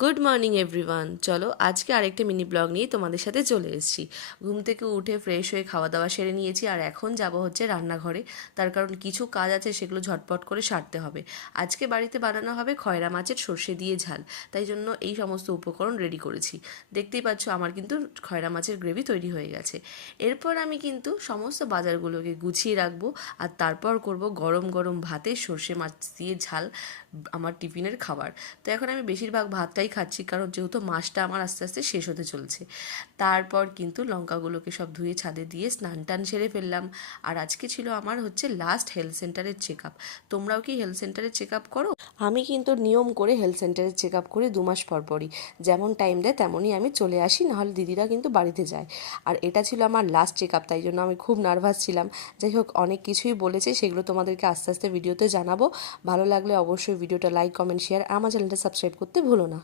Good morning everyone. চলো আজকে আরেকটা মিনি ব্লগ নিয়ে তোমাদের সাথে চলে এসেছি। ঘুম থেকে উঠে ফ্রেশ হয়ে খাওয়া দাওয়া সেরে নিয়েছি, আর এখন যাব হচ্ছে রান্নাঘরে। তার কারণ কিছু কাজ আছে, সেগুলো ঝটপট করে সারতে হবে। আজকে বাড়িতে বানানো হবে খয়রা মাছের সর্ষে দিয়ে ঝাল, তাই জন্য এই সমস্ত উপকরণ রেডি করেছি। দেখতেই পাচ্ছ আমার কিন্তু খয়রা মাছের গ্রেভি তৈরি হয়ে গেছে। এরপর আমি কিন্তু সমস্ত বাজারগুলোকে গুছিয়ে রাখবো, আর তারপর করব গরম গরম ভাতে সর্ষে মাছ দিয়ে ঝাল, আমার টিফিনের খাবার। তো এখন আমি বেশিরভাগ ভাতটাই খাচ্ছি, কারণ যেহেতু মাছটা আমার আস্তে আস্তে শেষ হতে চলছে। তারপর কিন্তু লঙ্কাগুলোকে সব ধুয়ে ছাদে দিয়ে স্নান টান সেরে ফেললাম। আর আজকে ছিল আমার হচ্ছে লাস্ট হেলথ সেন্টারের চেক আপ। তোমরাও কি হেলথ সেন্টারের চেক আপ করো? আমি কিন্তু নিয়ম করে হেলথ সেন্টারের চেক আপ করি 2 মাস পর পরই। যেমন টাইম দেয় তেমনই আমি চলে আসি, নাহলে দিদিরা কিন্তু বাড়িতে যায়। আর এটা ছিল আমার লাস্ট চেক আপ, তাই জন্য আমি খুব নার্ভাস ছিলাম। যাই হোক, অনেক কিছুই বলেছে, সেগুলো তোমাদেরকে আস্তে আস্তে ভিডিওতে জানাবো। ভালো লাগলে অবশ্যই ভিডিওটা লাইক, কমেন্ট, শেয়ার, আমার চ্যানেলটা সাবস্ক্রাইব করতে ভুলো না।